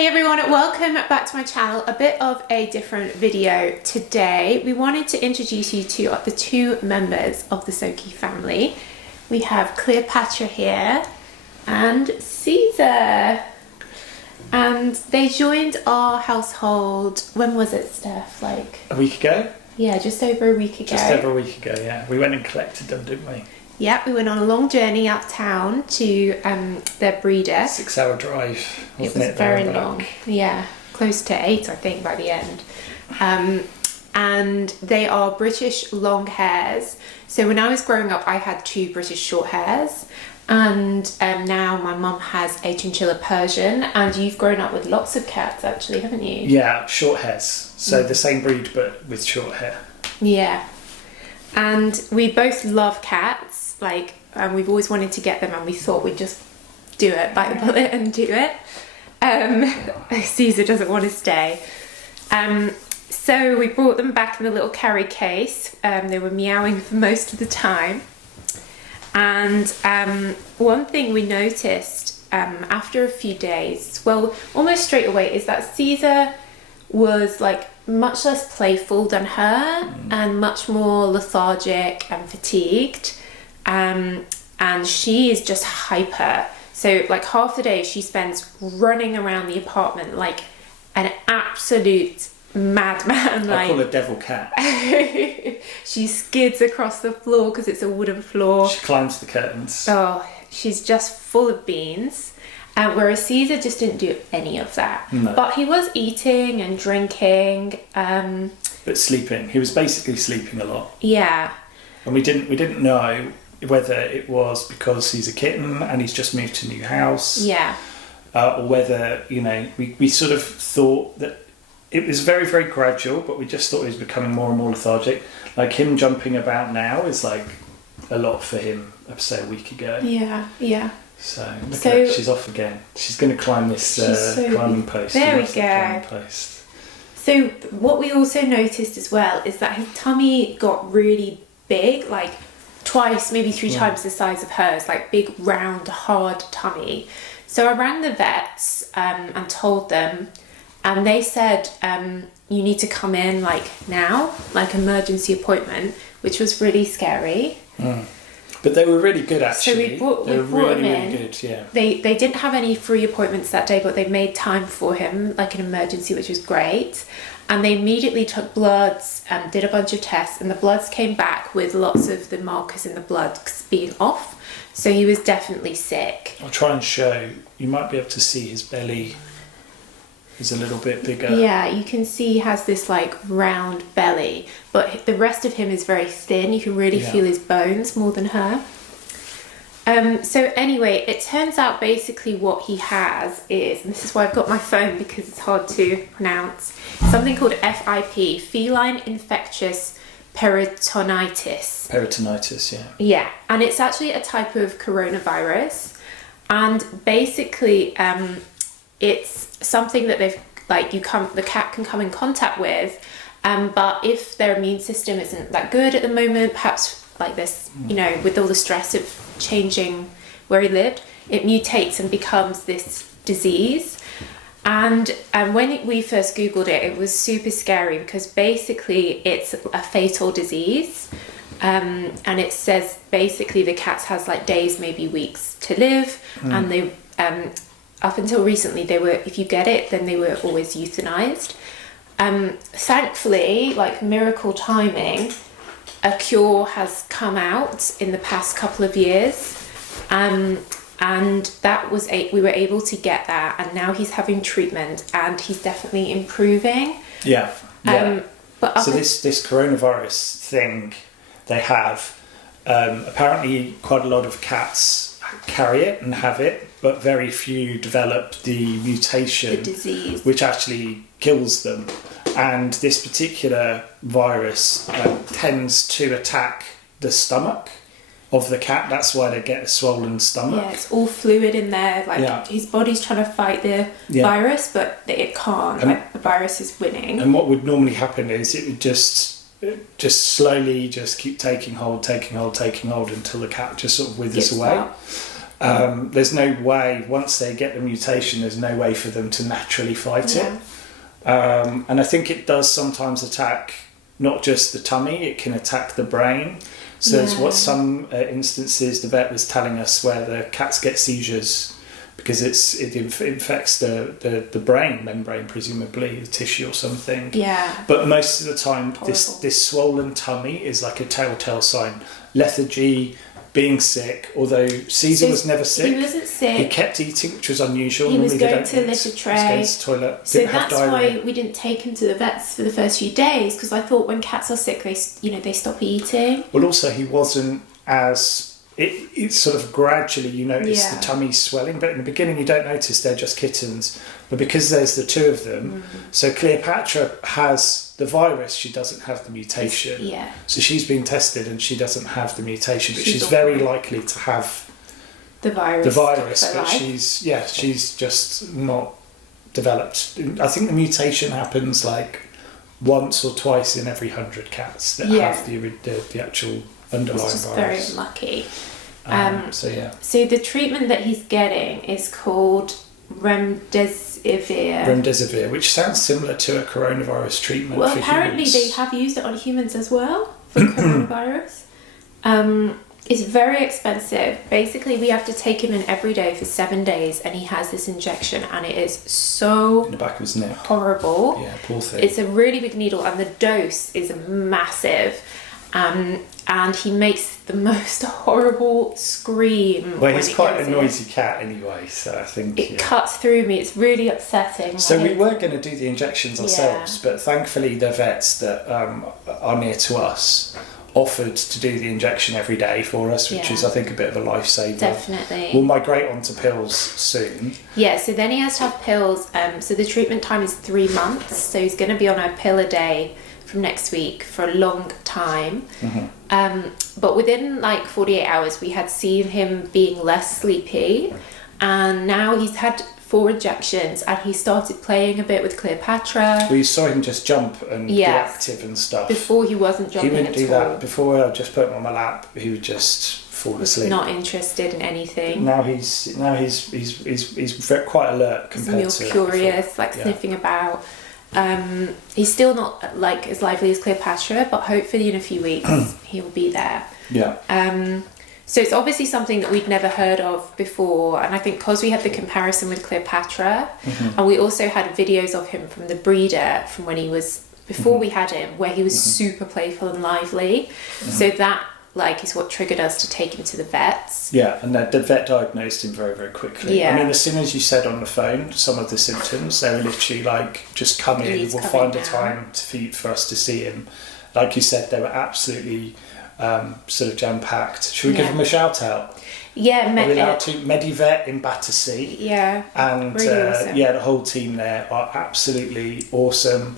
Hey everyone, welcome back to my channel. A bit of a different video today. We wanted to introduce you to the two members of the Soki family. We have Cleopatra here and Caesar. And they joined our household, when was it, Steph? Like a week ago? Yeah, just over a week ago. Just over a week ago, yeah. We went and collected them, didn't we? Yeah, we went on a long journey out of town to their breeder. 6-hour drive, wasn't it? It was very long. Yeah, close to 8, I think, by the end. And they are British long hairs. So when I was growing up, I had 2 British short hairs. And now my mum has a chinchilla Persian. And you've grown up with lots of cats, actually, haven't you? Yeah, short hairs. So the same breed, but with short hair. Yeah. And we both love cats. Like, we've always wanted to get them, and we thought we'd just do it, bite the bullet and do it. Caesar doesn't want to stay. So we brought them back in the little carry case. They were meowing for most of the time. And one thing we noticed after a few days, well, almost straight away, is that Caesar was like much less playful than her and much more lethargic and fatigued. And she is just hyper. So like half the day she spends running around the apartment like an absolute madman. I call her devil cat. She skids across the floor because it's a wooden floor. She climbs the curtains. Oh, she's just full of beans. Whereas Caesar just didn't do any of that. No. But he was eating and drinking. But sleeping. He was basically sleeping a lot. Yeah. And we didn't know whether it was because he's a kitten and he's just moved to a new house. Yeah. Or whether, you know, we sort of thought that it was very, very gradual, but we just thought he was becoming more and more lethargic. Like him jumping about now is like a lot for him, say a week ago. Yeah, yeah. So look at her, she's off again. She's going to climb this climbing post. There we go. So what we also noticed as well is that his tummy got really big, like twice, maybe 3 times the size of hers, like big, round, hard tummy. So I rang the vets and told them, and they said, you need to come in like now, like emergency appointment, which was really scary. But they were really good, actually. So we brought him in. Really good, yeah. They didn't have any free appointments that day, but they made time for him, like an emergency, which was great. And they immediately took bloods and did a bunch of tests, and the bloods came back with lots of the markers in the blood being off. So he was definitely sick. I'll try and show. You might be able to see his belly is a little bit bigger. Yeah, you can see he has this like round belly, but the rest of him is very thin. You can really feel his bones more than her. So anyway, it turns out basically what he has is, and this is why I've got my phone because it's hard to pronounce, something called FIP, feline infectious peritonitis. Peritonitis, yeah. Yeah, and it's actually a type of coronavirus, and basically it's something that the cat can come in contact with, but if their immune system isn't that good at the moment, perhaps like this, you know, with all the stress of changing where he lived, it mutates and becomes this disease. And when we first Googled it, it was super scary because basically it's a fatal disease. And it says basically the cat has like days, maybe weeks to live. And they, up until recently, they were, if you get it, then they were always euthanized. Thankfully, like miracle timing, a cure has come out in the past couple of years. And that was we were able to get that, and now he's having treatment and he's definitely improving. Yeah. But so this coronavirus thing they have, apparently quite a lot of cats carry it and have it, but very few develop the mutation, the disease, which actually kills them. And this particular virus tends to attack the stomach of the cat. That's why they get a swollen stomach. Yeah, it's all fluid in there. Like his body's trying to fight the virus, but it can't. Like the virus is winning. And what would normally happen is it would just slowly just keep taking hold until the cat just sort of withers away. There's no way, once they get the mutation, there's no way for them to naturally fight it. And I think it does sometimes attack not just the tummy, it can attack the brain. So there's what some instances the vet was telling us where the cats get seizures because it infects the brain membrane, presumably the tissue or something. Yeah. But most of the time, this swollen tummy is like a telltale sign. Lethargy, being sick, although Caesar was never sick. He wasn't sick. He kept eating, which was unusual. He was Normally going to the litter tray. He was going to the toilet. So that's why we didn't take him to the vets for the first few days, because I thought when cats are sick, they stop eating. Well, also he wasn't as... It's sort of gradually you notice the tummy swelling, but in the beginning you don't notice, they're just kittens. But because there's the two of them, so Cleopatra has the virus, she doesn't have the mutation. Yeah. So she's been tested and she doesn't have the mutation, but she's very likely to have the virus. But she's just not developed. I think the mutation happens like once or twice in every 100 cats that have the actual underlying it's just virus. Very lucky. So the treatment that he's getting is called remdesivir, which sounds similar to a coronavirus treatment. Well, for apparently humans. they have used it on humans as well for coronavirus. It's very expensive. Basically, we have to take him in every day for 7 days, and he has this injection, and it is so in the back of his neck. Horrible. Yeah, poor thing. It's a really big needle, and the dose is massive. And he makes the most horrible scream. Well, he's quite a noisy cat anyway, so I think it cuts through me. It's really upsetting. So we were going to do the injections ourselves, but thankfully the vets that are near to us offered to do the injection every day for us, which is, I think, a bit of a lifesaver. Definitely. We'll migrate on to pills soon. Yeah, so then he has to have pills. So the treatment time is 3 months. So he's going to be on a pill a day from next week for a long time. But within like 48 hours, we had seen him being less sleepy. And now he's had 4 injections and he started playing a bit with Cleopatra. We saw him just jump and be active and stuff. Before he wasn't jumping at all. He wouldn't do that. Before I just put him on my lap, he would just fall asleep. Not interested in anything. Now he's quite alert compared to... He's more curious, sniffing about. He's still not like as lively as Cleopatra, but hopefully in a few weeks he will be there. Yeah. So it's obviously something that we'd never heard of before, and I think because we had the comparison with Cleopatra, and we also had videos of him from the breeder from when he was before we had him, where he was super playful and lively. So that is what triggered us to take him to the vets. Yeah, and the vet diagnosed him very, very quickly. Yeah. I mean, as soon as you said on the phone some of the symptoms, they were literally just come in, we'll find a time for us to see him. Like you said, they were absolutely sort of jam-packed. Should we give him a shout out? Yeah, are we allowed to? Medivet in Battersea. Yeah, and really awesome. The whole team there are absolutely awesome.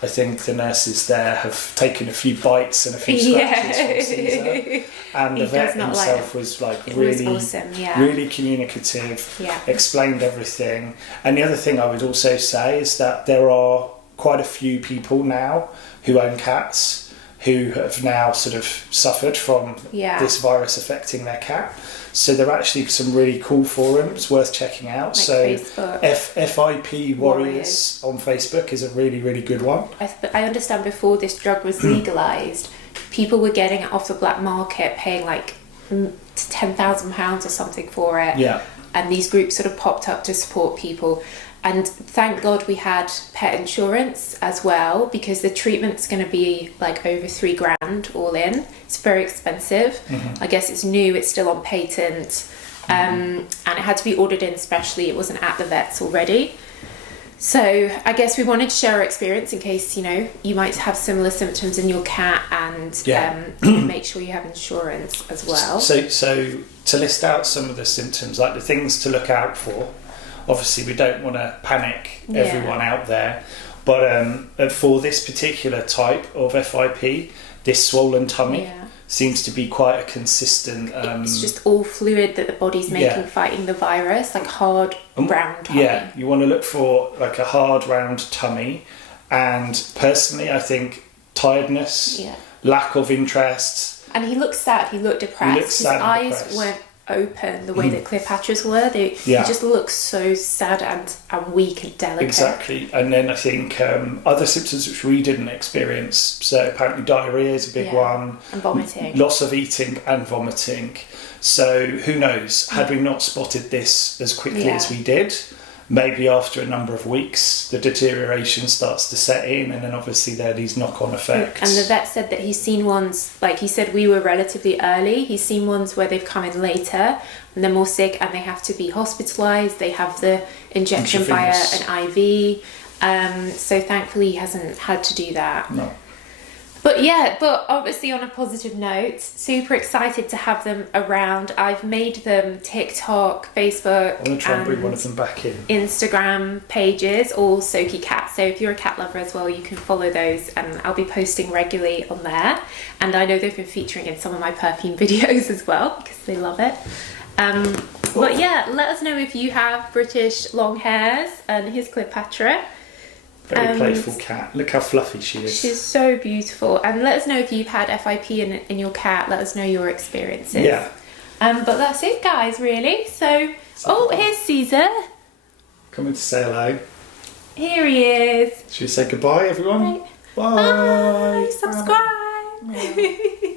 I think the nurses there have taken a few bites and a few scratches from Caesar. And the vet himself was really awesome, really communicative, explained everything. And the other thing I would also say is that there are quite a few people now who own cats who have now sort of suffered from this virus affecting their cat. So there are actually some really cool forums worth checking out. Facebook. FIP Warriors on Facebook is a really, really good one. I understand before this drug was legalised, people were getting it off the black market, paying like £10,000 or something for it. Yeah. And these groups sort of popped up to support people. And thank God we had pet insurance as well, because the treatment's going to be like over $3,000 all in. It's very expensive. I guess it's new, it's still on patent, and it had to be ordered in specially. It wasn't at the vets already. So I guess we wanted to share our experience in case, you might have similar symptoms in your cat, and make sure you have insurance as well. So to list out some of the symptoms, like the things to look out for. Obviously, we don't want to panic everyone out there, but for this particular type of FIP, this swollen tummy seems to be quite a consistent... it's just all fluid that the body's making fighting the virus, like hard, round tummy. Yeah, you want to look for like a hard, round tummy, and personally, I think tiredness, lack of interest, And he looked sad, he looked depressed. He looked sad His and eyes depressed. weren't open the way that Cleopatra's were. He just looked so sad and weak and delicate. Exactly. And then I think other symptoms which we didn't experience, so apparently diarrhea is a big one. And vomiting. Loss of eating and vomiting. So who knows, had we not spotted this as quickly as we did, maybe after a number of weeks the deterioration starts to set in, and then obviously there are these knock-on effects. And the vet said that he's seen ones, like he said we were relatively early, he's seen ones where they've come in later and they're more sick and they have to be hospitalised, they have the injection via an IV, so thankfully he hasn't had to do that. No. But obviously on a positive note, super excited to have them around. I've made them TikTok, Facebook, I want to try and bring one of them back in. Instagram pages, all SokiCats. So if you're a cat lover as well, you can follow those, and I'll be posting regularly on there. And I know they've been featuring in some of my perfume videos as well because they love it. But yeah, let us know if you have British long hairs, and here's Cleopatra. Very playful cat. Look how fluffy she is. She's so beautiful. And let us know if you've had FIP in your cat. Let us know your experiences. Yeah. But that's it, guys, really. So, here's Caesar. Coming to say hello. Here he is. Should we say goodbye, everyone? Right. Bye. Subscribe. Bye.